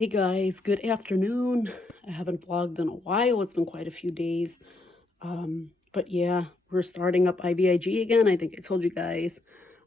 Hey guys, good afternoon. I haven't vlogged in a while. It's been quite a few days. But yeah, we're starting up IVIG again. I think I told you guys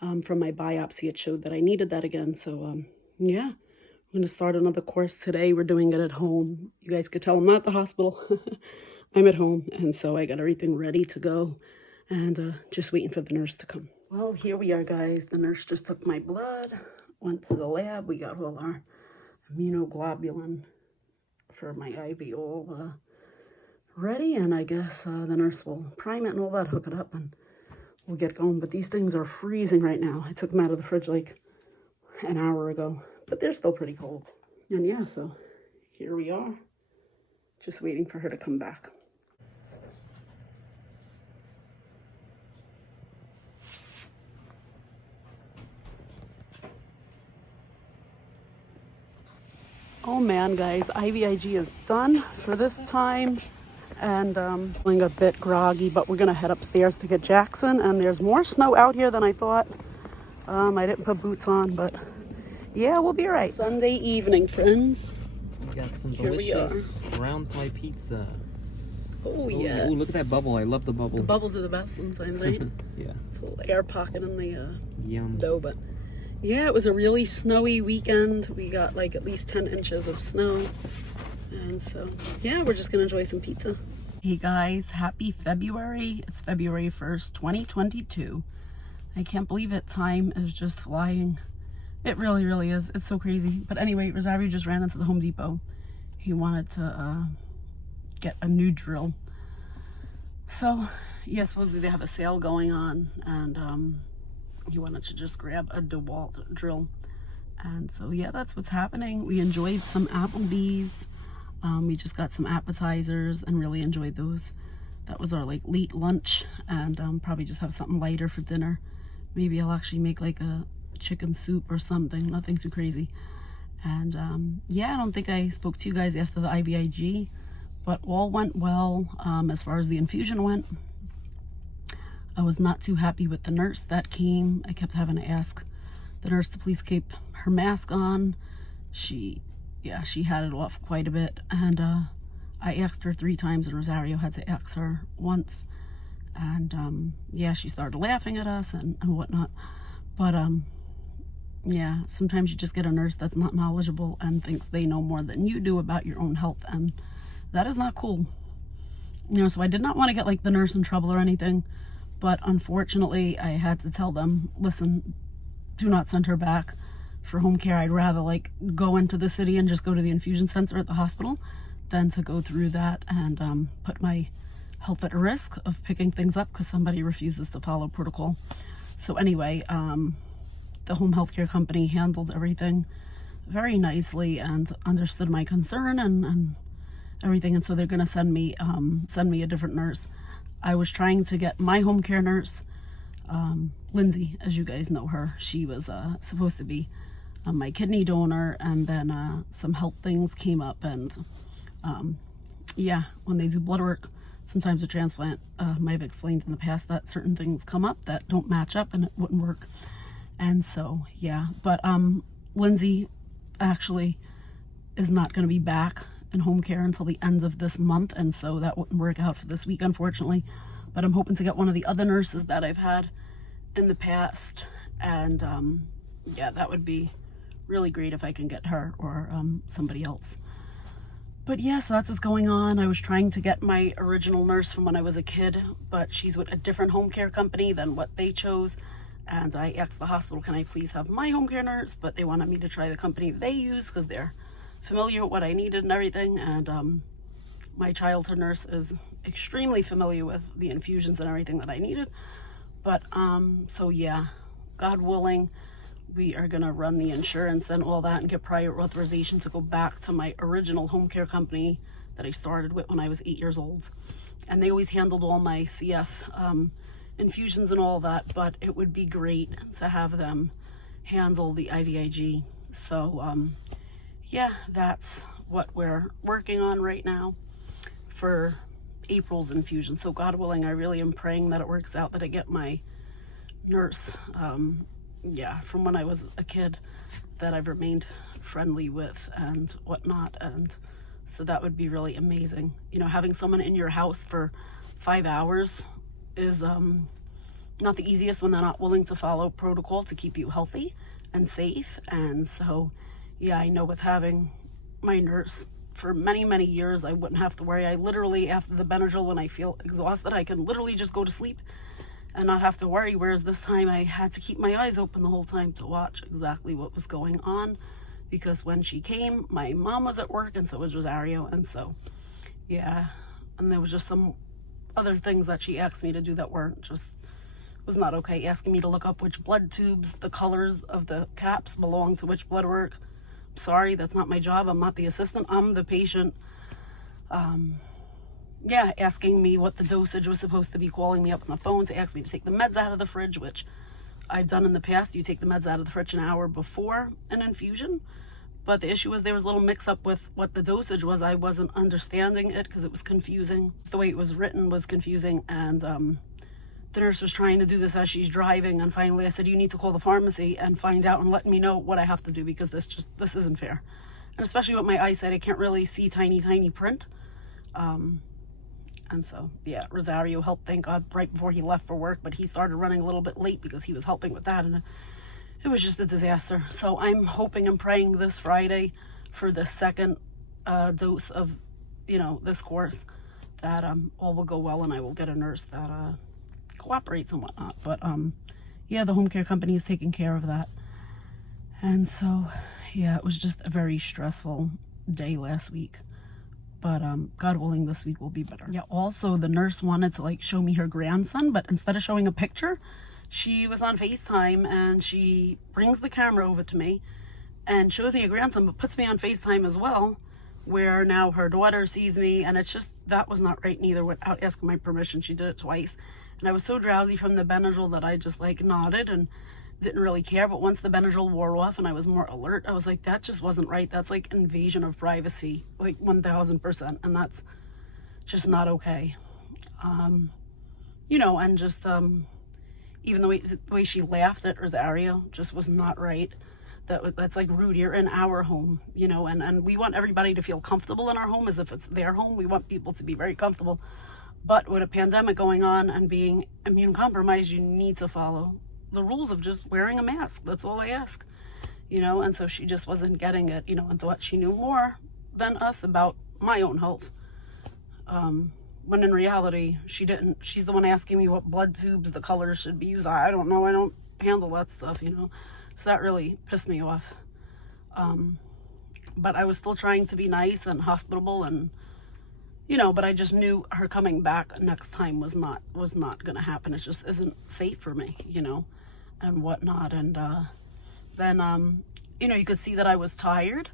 from my biopsy, it showed that I needed that again. So yeah, I'm going to start another course today. We're doing it at home. You guys could tell I'm not at the hospital. I'm at home. And so I got everything ready to go and just waiting for the nurse to come. Well, here we are, guys. The nurse just took my blood, went to the lab. We got all our immunoglobulin for my IV all ready, and I guess the nurse will prime it and all that, hook it up, and we'll get going. But these things are freezing right now. I took them out of the fridge like an hour ago, but they're still pretty cold. And yeah, so here we are, just waiting for her to come back. Oh man, guys, IVIG is done for this time, and feeling a bit groggy, but we're gonna head upstairs to get Jackson, and there's more snow out here than I thought. I didn't put boots on, but yeah, we'll be all right. Sunday evening, friends. We got some delicious round pie pizza. Oh yeah. Ooh, look at that bubble. I love the bubble. The bubbles are the best sometimes, right? Yeah. It's a little air pocket in the Yum. dough, but yeah, it was a really snowy weekend. We got like at least 10 inches of snow. And so, yeah, we're just gonna enjoy some pizza. Hey guys, happy February. It's February 1st, 2022. I can't believe it. Time is just flying. It really, really is. It's so crazy. But anyway, Rosario just ran into the Home Depot. He wanted to get a new drill. So, yeah, supposedly they have a sale going on, and he wanted to just grab a DeWalt drill. And so yeah, that's what's happening. We enjoyed some Applebee's. We just got some appetizers and really enjoyed those. That was our like late lunch, and probably just have something lighter for dinner. Maybe I'll actually make like a chicken soup or something, nothing too crazy. And yeah, I don't think I spoke to you guys after the IVIG, but all went well as far as the infusion went. I was not too happy with the nurse that came. I kept having to ask the nurse to please keep her mask on. She had it off quite a bit, and I asked her 3 times, and Rosario had to ask her once. And yeah, she started laughing at us and whatnot. But yeah, sometimes you just get a nurse that's not knowledgeable and thinks they know more than you do about your own health, and that is not cool. You know, so I did not want to get like the nurse in trouble or anything. But unfortunately, I had to tell them, listen, do not send her back for home care. I'd rather like go into the city and just go to the infusion center at the hospital than to go through that and put my health at risk of picking things up because somebody refuses to follow protocol. So anyway, the home healthcare company handled everything very nicely and understood my concern and everything. And so they're going to send me a different nurse. I was trying to get my home care nurse, Lindsay, as you guys know her. She was supposed to be my kidney donor, and then some health things came up, and yeah, when they do blood work, sometimes a transplant, might have explained in the past that certain things come up that don't match up and it wouldn't work. And so yeah, but Lindsay actually is not going to be back in home care until the end of this month, and so that wouldn't work out for this week, unfortunately. But I'm hoping to get one of the other nurses that I've had in the past, and yeah, that would be really great if I can get her or somebody else. But yeah, so that's what's going on. I was trying to get my original nurse from when I was a kid, but she's with a different home care company than what they chose. And I asked the hospital, can I please have my home care nurse? But they wanted me to try the company they use because they're familiar with what I needed and everything. And my childhood nurse is extremely familiar with the infusions and everything that I needed. But so yeah, God willing, we are gonna run the insurance and all that and get prior authorization to go back to my original home care company that I started with when I was 8 years old. And they always handled all my CF infusions and all that, but it would be great to have them handle the IVIG. So yeah, that's what we're working on right now for April's infusion. So God willing, I really am praying that it works out, that I get my nurse yeah, from when I was a kid that I've remained friendly with and whatnot. And so that would be really amazing. You know, having someone in your house for 5 hours is not the easiest when they're not willing to follow protocol to keep you healthy and safe. And so yeah, I know with having my nurse for many, many years, I wouldn't have to worry. I literally, after the Benadryl, when I feel exhausted, I can literally just go to sleep and not have to worry. Whereas this time I had to keep my eyes open the whole time to watch exactly what was going on, because when she came, my mom was at work and so was Rosario. And so yeah, and there was just some other things that she asked me to do that was not okay. Asking me to look up which blood tubes, the colors of the caps belong to which blood work. Sorry, that's not my job. I'm not the assistant, I'm the patient. Yeah, asking me what the dosage was supposed to be, calling me up on the phone to ask me to take the meds out of the fridge, which I've done in the past. You take the meds out of the fridge an hour before an infusion. But the issue was there was a little mix up with what the dosage was. I wasn't understanding it because it was confusing. The way it was written was confusing. And the nurse was trying to do this as she's driving. And finally I said, you need to call the pharmacy and find out and let me know what I have to do, because this isn't fair. And especially with my eyesight, I can't really see tiny, tiny print. And so, yeah, Rosario helped, thank God, right before he left for work, but he started running a little bit late because he was helping with that, and it was just a disaster. So I'm hoping and praying this Friday for the second dose of, you know, this course, that all will go well and I will get a nurse that cooperates and whatnot. But yeah, the home care company is taking care of that. And so, yeah, it was just a very stressful day last week. But God willing, this week will be better. Yeah, also the nurse wanted to like show me her grandson, but instead of showing a picture, she was on FaceTime and she brings the camera over to me and shows me a grandson, but puts me on FaceTime as well, where now her daughter sees me. And it's just, that was not right neither without asking my permission. She did it twice. And I was so drowsy from the Benadryl that I just like nodded and didn't really care. But once the Benadryl wore off and I was more alert, I was like, that just wasn't right. That's like invasion of privacy, like 1000%. And that's just not okay. You know, and just even the way she laughed at Rosario just was not right. That's like rude. You're in our home, you know, and we want everybody to feel comfortable in our home as if it's their home. We want people to be very comfortable. But with a pandemic going on and being immune compromised, you need to follow the rules of just wearing a mask. That's all I ask, you know. And so she just wasn't getting it, you know, and thought she knew more than us about my own health, when in reality she didn't. She's the one asking me what blood tubes, the colors should be used. I don't know, I don't handle that stuff, you know. So that really pissed me off. But I was still trying to be nice and hospitable, and you know, but I just knew her coming back next time was not gonna happen. It just isn't safe for me, you know, and whatnot. And then you know, you could see that I was tired,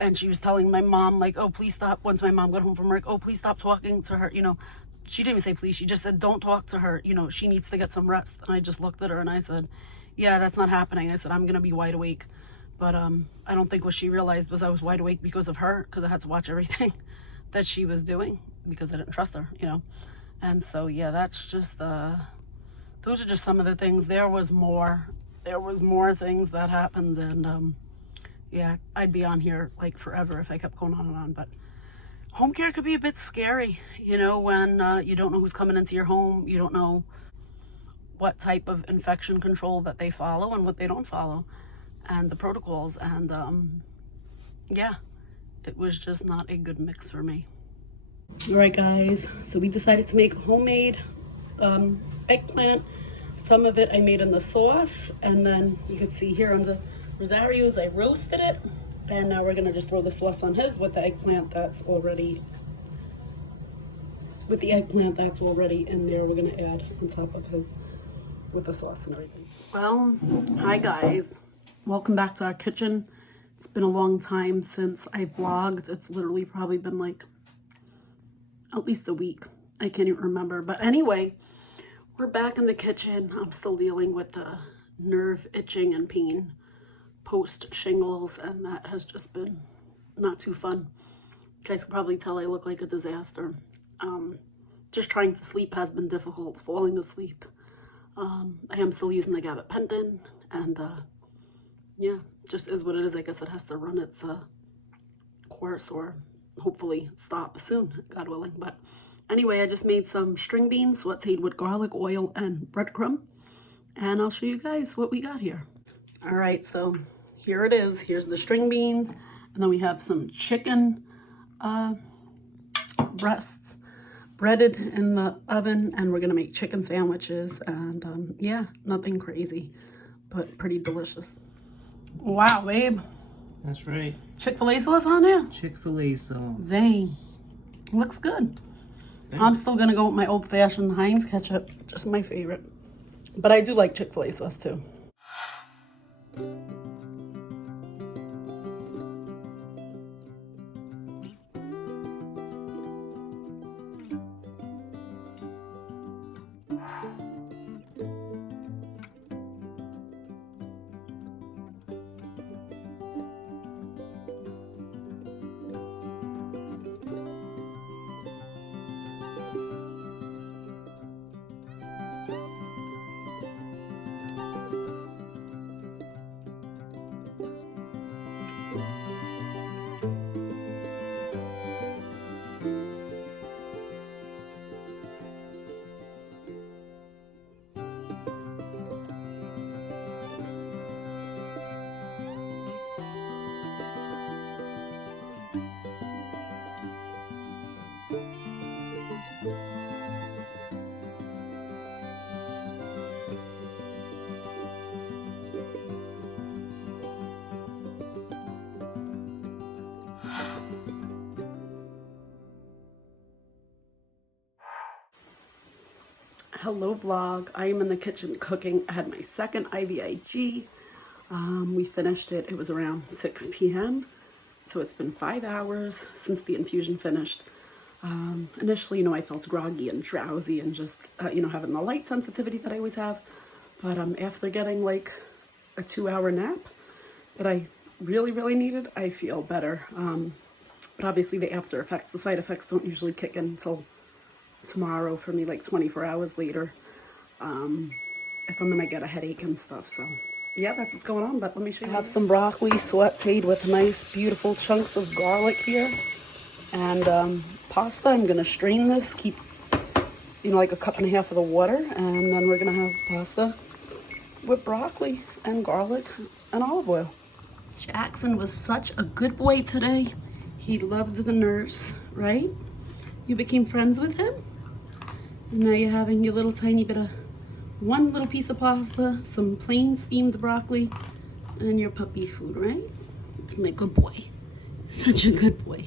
and she was telling my mom, like, oh, please stop. Once my mom got home from work, oh, please stop talking to her, you know. She didn't even say please, she just said don't talk to her, you know, she needs to get some rest. And I just looked at her and I said, yeah, that's not happening. I said, I'm gonna be wide awake. But I don't think what she realized was I was wide awake because of her, because I had to watch everything that she was doing because I didn't trust her, you know. And so yeah, that's just those are just some of the things. There was more things that happened, and yeah, I'd be on here like forever if I kept going on and on. But home care could be a bit scary, you know, when you don't know who's coming into your home, you don't know what type of infection control that they follow and what they don't follow, and the protocols. And yeah, it was just not a good mix for me. All right, guys, so we decided to make homemade eggplant. Some of it I made in the sauce, and then you can see here on the Rosario's, I roasted it, and now we're gonna just throw the sauce on his with the eggplant that's already in there. We're gonna add on top of his with the sauce and everything. Well, hi guys, welcome back to our kitchen. It's been a long time since I vlogged. It's literally probably been like at least a week. I can't even remember. But anyway, we're back in the kitchen. I'm still dealing with the nerve itching and pain post shingles, and that has just been not too fun. You guys can probably tell I look like a disaster. Just trying to sleep has been difficult, falling asleep. I am still using the gabapentin, and yeah, just is what it is. I guess it has to run its course, or hopefully stop soon, God willing. But anyway, I just made some string beans sauteed with garlic, oil, and breadcrumb, and I'll show you guys what we got here. All right, so here it is. Here's the string beans, and then we have some chicken breasts breaded in the oven, and we're gonna make chicken sandwiches, and yeah, nothing crazy, but pretty delicious. Wow, babe. That's right. Chick-fil-A sauce on there? Chick-fil-A sauce. Dang. Looks good. Thanks. I'm still gonna go with my old-fashioned Heinz ketchup, just my favorite. But I do like Chick-fil-A sauce too. Hello vlog. I am in the kitchen cooking. I had my second IVIG. We finished it. It was around 6 p.m. So it's been 5 hours since the infusion finished. Initially, I felt groggy and drowsy and just, having the light sensitivity that I always have. But after getting like a 2-hour nap that I really, really needed, I feel better. But obviously the after effects, the side effects don't usually kick in until tomorrow for me, like 24 hours later, if I'm gonna get a headache and stuff. So yeah, that's what's going on. But let me show you. I have some broccoli sauteed with nice beautiful chunks of garlic here, and pasta. I'm gonna strain this, keep like 1.5 cups of the water, and then we're gonna have pasta with broccoli and garlic and olive oil. Jackson was such a good boy today. He loved the nurse, right? You became friends with him, and now you're having your little tiny bit of one little piece of pasta, some plain steamed broccoli, and your puppy food, right? It's my good boy. Such a good boy.